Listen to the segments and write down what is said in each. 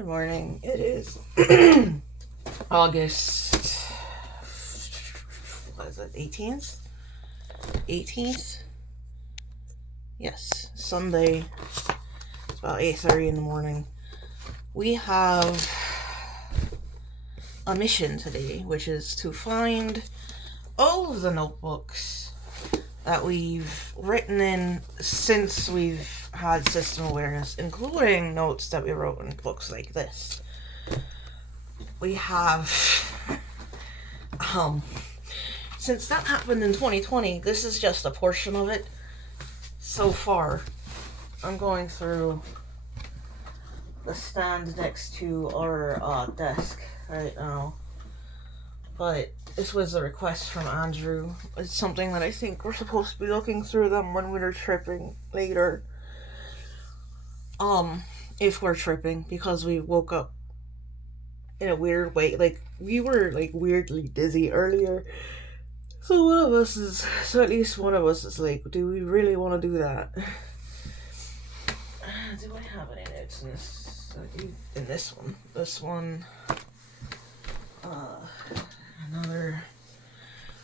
Good morning. It is August, what is it, 18th? 18th? Yes, Sunday. It's about 8:30 in the morning. We have a mission today, which is to find all of the notebooks that we've written in since we've had system awareness, including notes that we wrote in books like this. We have since that happened in 2020, this is just a portion of it. So far, I'm going through the stand next to our desk right now. But this was a request from Andrew. It's something that I think we're supposed to be looking through them when we're tripping later. If we're tripping, because we woke up in a weird way. Like, we were, like, weirdly dizzy earlier. So at least one of us is like, do we really want to do that? Do I have any notes in this? In this one. This one. Another,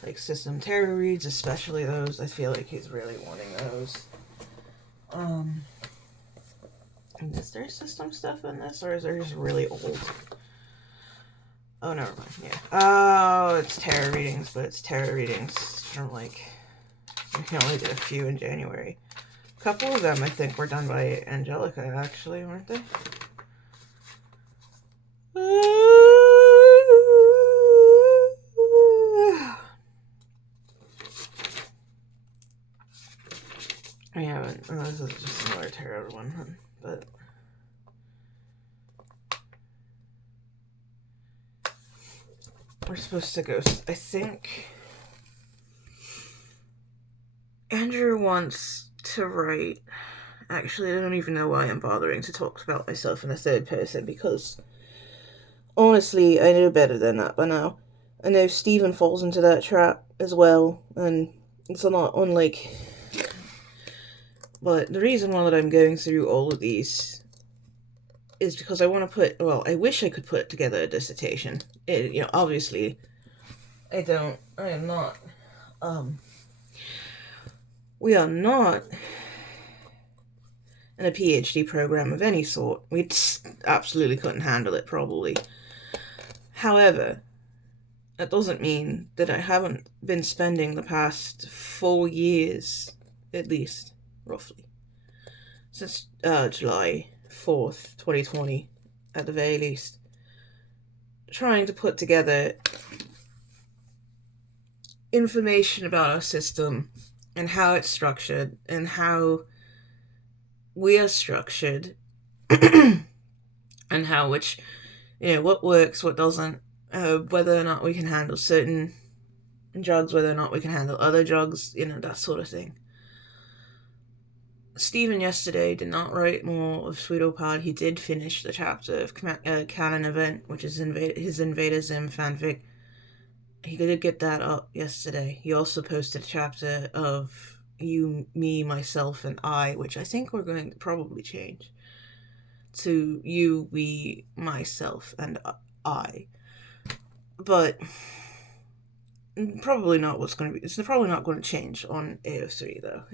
like, system terror reads, especially those. I feel like he's really wanting those. Is there system stuff in this, or is there just really old? Oh, never mind. Yeah. Oh, it's tarot readings, but it's tarot readings from, like, we only did a few in January. A couple of them, I think, were done by Angelica, actually, weren't they? I haven't. Oh, this is just another tarot one, but we're supposed to go. I think Andrew wants to write. Actually, I don't even know why I'm bothering to talk about myself in the third person, because honestly, I know better than that by now. I know Stephen falls into that trap as well, and it's a lot unlike. But the reason why that I'm going through all of these is because I want to put. Well, I wish I could put together a dissertation. Obviously, I don't. I am not. We are not in a PhD program of any sort. We absolutely couldn't handle it, probably. However, that doesn't mean that I haven't been spending the past 4 years, at least, roughly, since July 4th, 2020, at the very least, trying to put together information about our system and how it's structured and how we are structured and how what works, what doesn't, whether or not we can handle certain drugs, whether or not we can handle other drugs, that sort of thing. Stephen yesterday did not write more of Pseudopod. He did finish the chapter of Canon Event, which is his Invader Zim fanfic. He did get that up yesterday. He also posted a chapter of You, Me, Myself, and I, which I think we're going to probably change to You, We, Myself, and I. But probably not what's going to be. It's probably not going to change on AO3, though.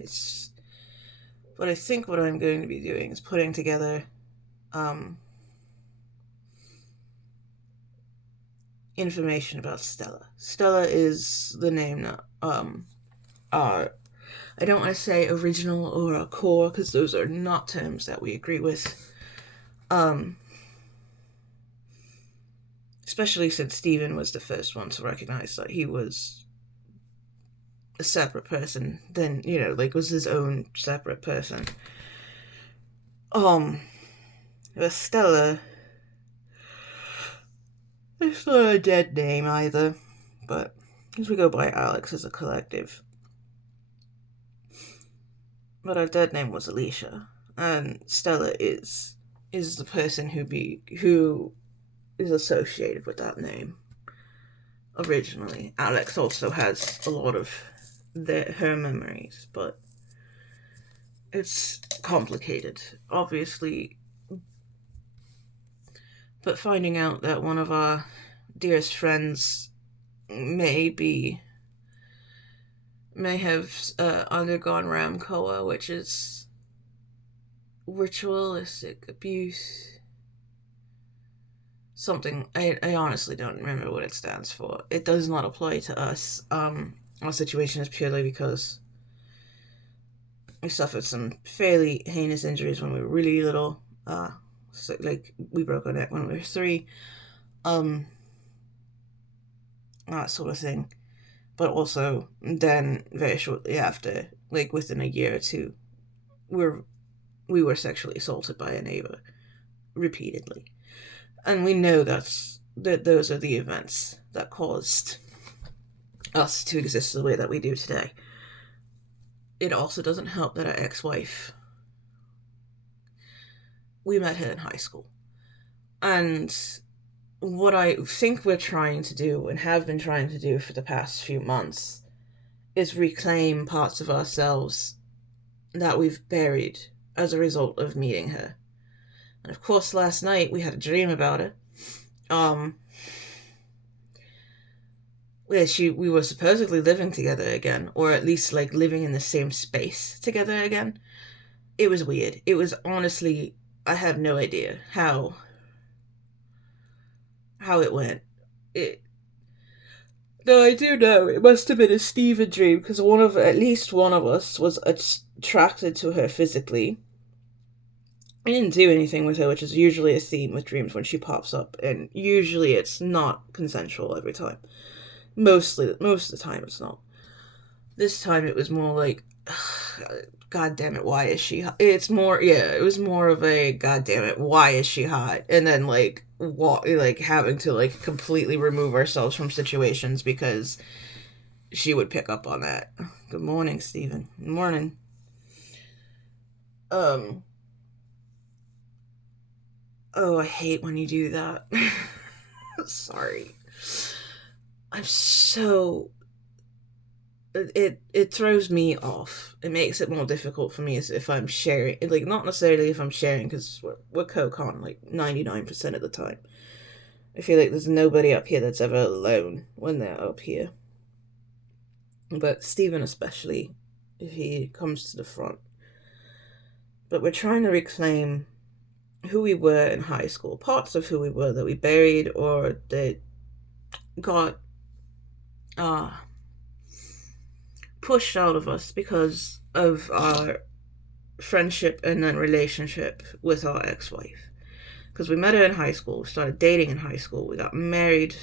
But I think what I'm going to be doing is putting together information about Stella. Stella is the name that I don't want to say original or a core, because those are not terms that we agree with. Especially since Stephen was the first one to recognize that he was a separate person, then, was his own separate person. With Stella, it's not a dead name either, but because we go by Alex as a collective. But our dead name was Alicia, and Stella is the person who is associated with that name originally. Alex also has a lot of her memories, but it's complicated. Obviously, But finding out that one of our dearest friends may have undergone RAMCOA, which is ritualistic abuse. Something I honestly don't remember what it stands for. It does not apply to us. Our situation is purely because we suffered some fairly heinous injuries when we were really little. So, like, we broke our neck when we were 3. That sort of thing. But also, then very shortly after, like within a year or two, we were sexually assaulted by a neighbor repeatedly, and we know that those are the events that caused us to exist the way that we do today. It also doesn't help that our ex-wife, we met her in high school, and what I think we're trying to do and have been trying to do for the past few months is reclaim parts of ourselves that we've buried as a result of meeting her. And of course, last night we had a dream about her. We were supposedly living together again, or at least like living in the same space together again. It was weird. It was honestly, I have no idea how it went. Though I do know it must have been a Steven dream, because at least one of us was attracted to her physically. I didn't do anything with her, which is usually a theme with dreams when she pops up, and usually it's not consensual every time. Most of the time it's not. This time it was more like, God damn it, why is she hot? It was more of a, God damn it, why is she hot? And then like having to like completely remove ourselves from situations because she would pick up on that. Good morning, Steven. Good morning. Oh, I hate when you do that. Sorry. I'm so... It throws me off. It makes it more difficult for me as if I'm sharing. Like, not necessarily if I'm sharing, because we're co-con, like, 99% of the time. I feel like there's nobody up here that's ever alone when they're up here. But Steven especially, if he comes to the front. But we're trying to reclaim who we were in high school. Parts of who we were that we buried or that got pushed out of us because of our friendship and then relationship with our ex-wife. Because we met her in high school, we started dating in high school, we got married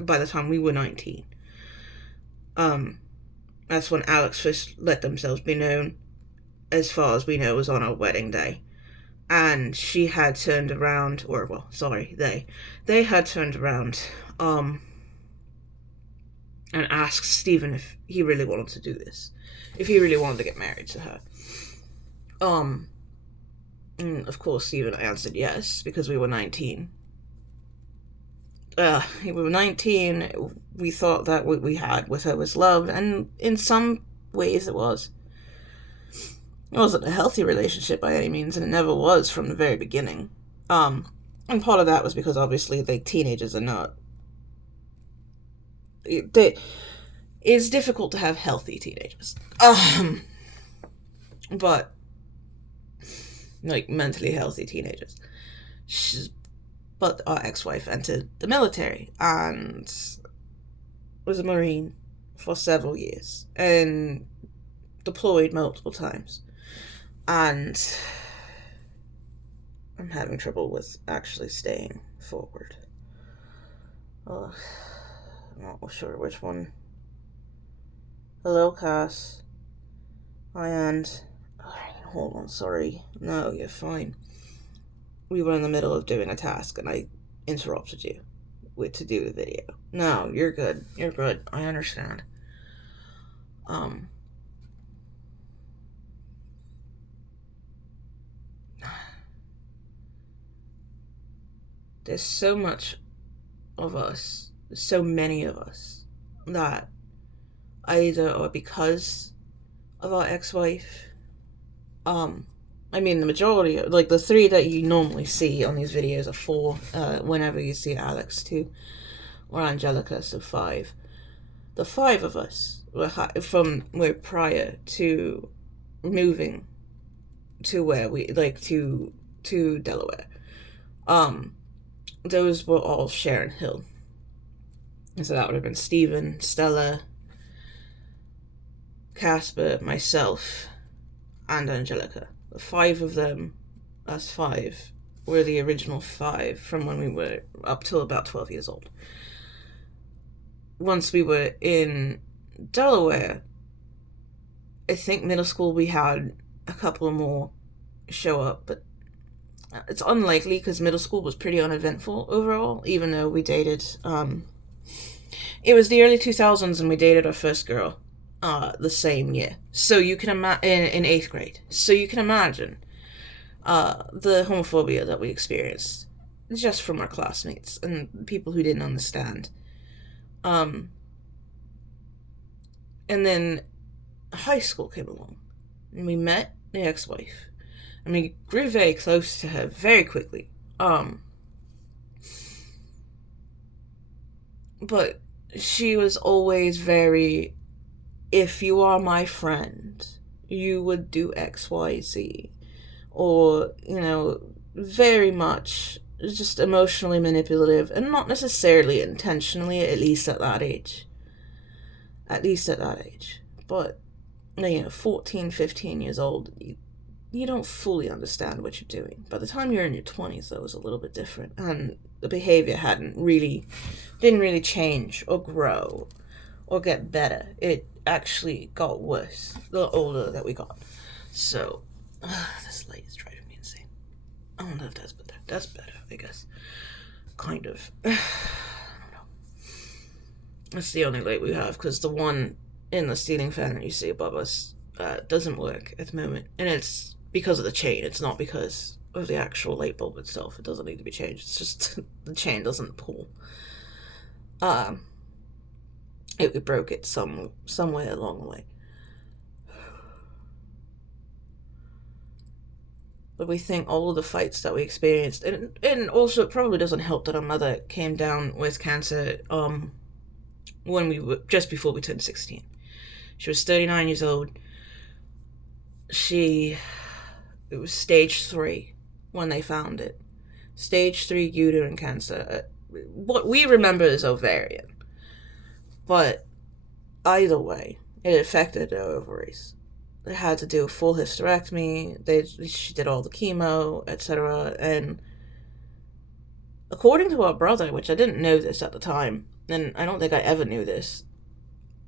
by the time we were 19. That's when Alex first let themselves be known. As far as we know, it was on our wedding day. And she had turned around, they had turned around, and asked Steven if he really wanted to do this. If he really wanted to get married to her. And of course, Steven answered yes, because we were 19. We were 19, we thought that what we had with her was love, and in some ways it was. It wasn't a healthy relationship by any means, and it never was from the very beginning. And part of that was because obviously, like, teenagers are not... It's difficult to have healthy teenagers. But, like, mentally healthy teenagers. But our ex-wife entered the military and was a Marine for several years and deployed multiple times. And I'm having trouble with actually staying forward. I'm not sure which one. Hello, Cass. Hi, and... Hold on, sorry. No, you're fine. We were in the middle of doing a task and I interrupted you to do the video. No, you're good. You're good. I understand. There's so much of us, so many of us, that either or because of our ex-wife, I mean, the majority, like the three that you normally see on these videos are four, whenever you see Alex, two, or Angelica, so five. The five of us were prior to moving to where we, like, to Delaware. Those were all Sharon Hill. And so that would have been Steven, Stella, Casper, myself, and Angelica. The five of them, us five, were the original five from when we were up till about 12 years old. Once we were in Delaware, I think middle school we had a couple more show up, but it's unlikely because middle school was pretty uneventful overall, even though we dated. It was the early 2000s and we dated our first girl the same year. So you can imagine, in 8th grade. So you can imagine the homophobia that we experienced just from our classmates and people who didn't understand. And then high school came along and we met the ex-wife and we grew very close to her very quickly. But she was always very, if you are my friend, you would do XYZ. Or, very much just emotionally manipulative, and not necessarily intentionally, at least at that age. But, 14, 15 years old, you don't fully understand what you're doing. By the time you're in your 20s, that was a little bit different, and the behavior didn't really change or grow or get better. It actually got worse the older that we got. So, this light is driving me insane. I don't know if that's better. That's better, I guess. Kind of. I don't know. That's the only light we have, because the one in the ceiling fan that you see above us doesn't work at the moment. And it's because of the chain. It's not because of the actual light bulb itself. It doesn't need to be changed. It's just the chain doesn't pull. We broke it somewhere along the way. But we think all of the fights that we experienced, and also it probably doesn't help that our mother came down with cancer when we were just before we turned 16. She was 39 years old. It was stage 3 when they found it. Stage 3 uterine cancer. What we remember is ovarian. But either way, it affected her ovaries. They had to do a full hysterectomy. She did all the chemo, etc. And according to our brother, which I didn't know this at the time, and I don't think I ever knew this,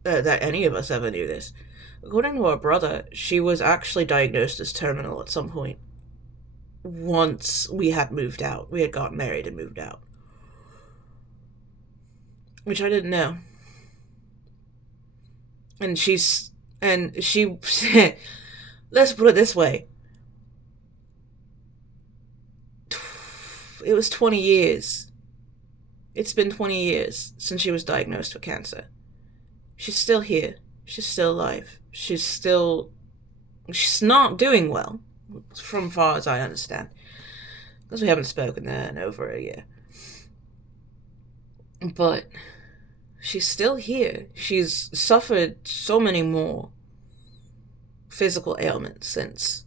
that any of us ever knew this. According to our brother, she was actually diagnosed as terminal at some point. Once we had moved out. We had gotten married and moved out. Which I didn't know. And she, let's put it this way. It was 20 years. It's been 20 years since she was diagnosed with cancer. She's still here. She's still alive. She's not doing well, from far as I understand. Because we haven't spoken there in over a year. But she's still here. She's suffered so many more physical ailments since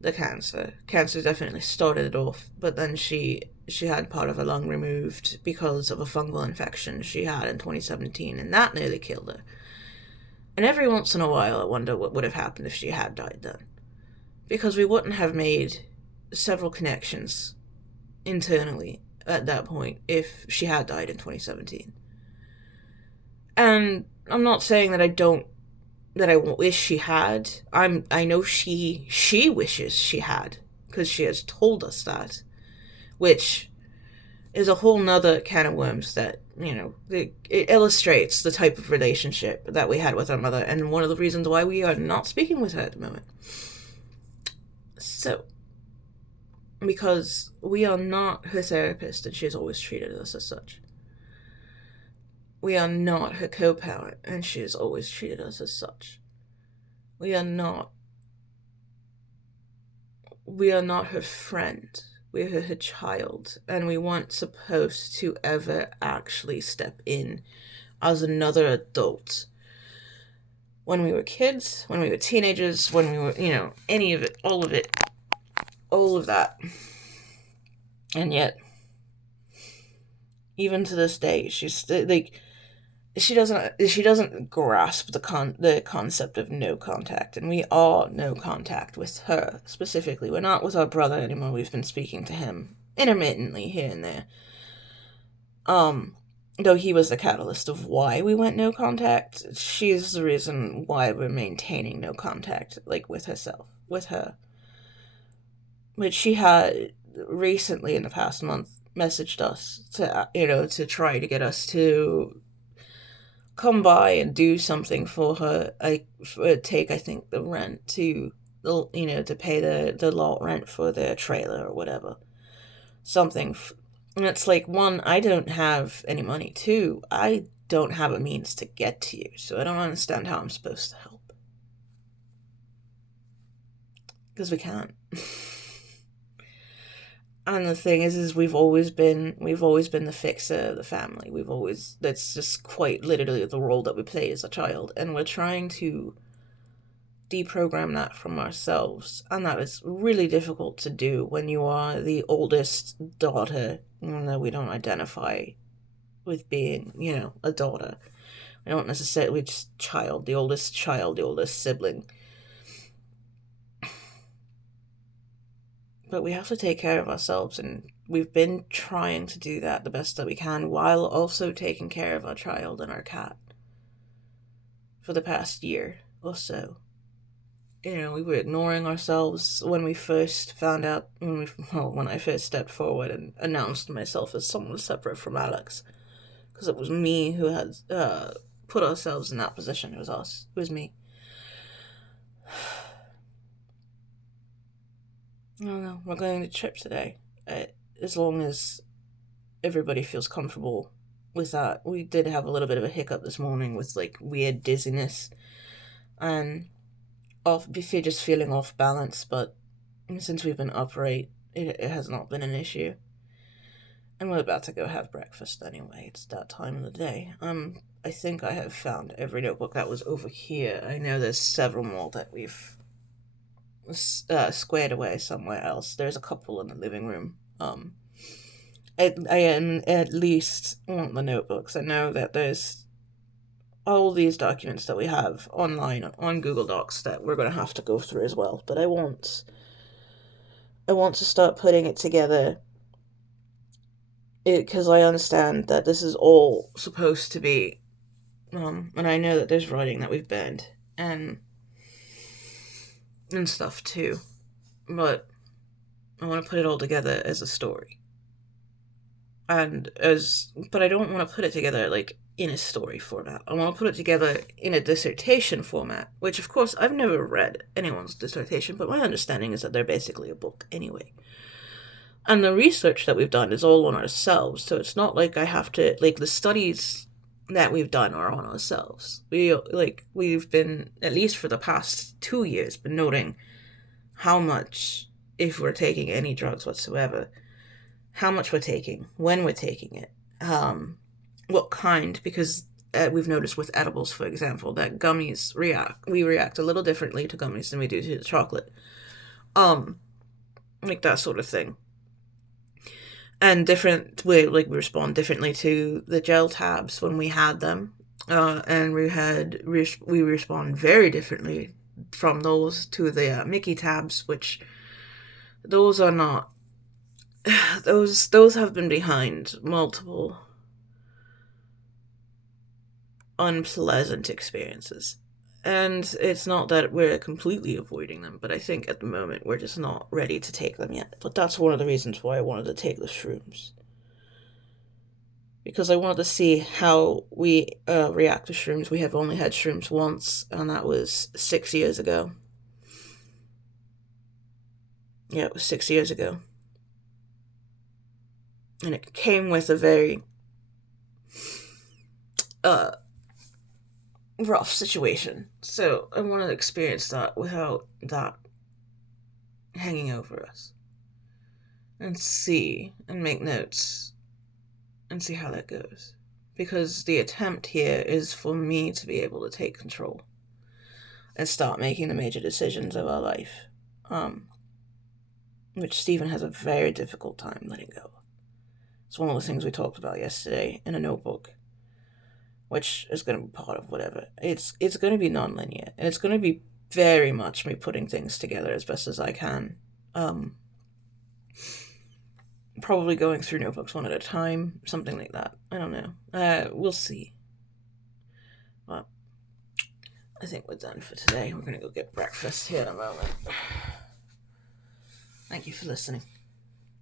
the cancer. Cancer definitely started it off, but then she had part of her lung removed because of a fungal infection she had in 2017, and that nearly killed her. And every once in a while I wonder what would have happened if she had died then. Because we wouldn't have made several connections internally at that point if she had died in 2017. And I'm not saying that I wish she had. I know she wishes she had, because she has told us that, which is a whole nother can of worms that, it illustrates the type of relationship that we had with our mother, and one of the reasons why we are not speaking with her at the moment. So, because we are not her therapist, and she has always treated us as such. We are not her co-parent, and she has always treated us as such. We are not we are not her friend. We're her child, and we weren't supposed to ever actually step in as another adult. When we were kids, when we were teenagers, when we were, any of it, all of that. And yet, even to this day, she's like, she doesn't grasp the concept of no contact, and we are no contact with her specifically. We're not with our brother anymore. We've been speaking to him intermittently here and there. Though he was the catalyst of why we went no contact, she's the reason why we're maintaining no contact, like with her. But she had recently, in the past month, messaged us to try to get us to come by and do something for her. Take, I think, the rent to pay the lot rent for their trailer or whatever. Something. And it's like, one, I don't have any money. Two, I don't have a means to get to you, so I don't understand how I'm supposed to help. Because we can't. And the thing is we've always been the fixer of the family. That's just quite literally the role that we play as a child, and we're trying to deprogram that from ourselves, and that is really difficult to do when you are the oldest daughter, even though we don't identify with being, a daughter. We don't necessarily just the oldest sibling. But we have to take care of ourselves, and we've been trying to do that the best that we can while also taking care of our child and our cat for the past year or so. We were ignoring ourselves when we first found out, when I first stepped forward and announced myself as someone separate from Alex. Because it was me who had put ourselves in that position. It was us. It was me. I don't know. We're going to trip today. As long as everybody feels comfortable with that. We did have a little bit of a hiccup this morning with weird dizziness and just feeling off balance, but since we've been upright, it has not been an issue. And we're about to go have breakfast anyway. It's that time of the day. I think I have found every notebook that was over here. I know there's several more that we've squared away somewhere else. There's a couple in the living room. I at least want the notebooks. I know that there's all these documents that we have online on Google Docs that we're going to have to go through as well. But I want to start putting it together, because I understand that this is all supposed to be, and I know that there's writing that we've burned and stuff too, but I want to put it all together as a story. But I don't want to put it together in a story format. I want to put it together in a dissertation format, which of course I've never read anyone's dissertation, but my understanding is that they're basically a book anyway. And the research that we've done is all on ourselves, so it's not like I have to, the studies that we've done are on ourselves. We've been, at least for the past 2 years, been noting how much, if we're taking any drugs whatsoever, how much we're taking, when we're taking it, what kind, because we've noticed with edibles, for example, that we react a little differently to gummies than we do to the chocolate. That sort of thing. And we respond differently to the gel tabs when we had them, and we respond very differently from those to the Mickey tabs, which those are not. Those have been behind multiple unpleasant experiences. And it's not that we're completely avoiding them, but I think at the moment we're just not ready to take them yet. But that's one of the reasons why I wanted to take the shrooms. Because I wanted to see how we react to shrooms. We have only had shrooms once, and that was 6 years ago. Yeah, it was 6 years ago. And it came with a very rough situation. So I wanted to experience that without that hanging over us. And see, and make notes, and see how that goes. Because the attempt here is for me to be able to take control and start making the major decisions of our life, which Stephen has a very difficult time letting go of. It's one of the things we talked about yesterday in a notebook, which is going to be part of whatever. It's going to be non-linear, and it's going to be very much me putting things together as best as I can. Probably going through notebooks one at a time, something like that. I don't know. We'll see. But I think we're done for today. We're going to go get breakfast here in a moment. Thank you for listening.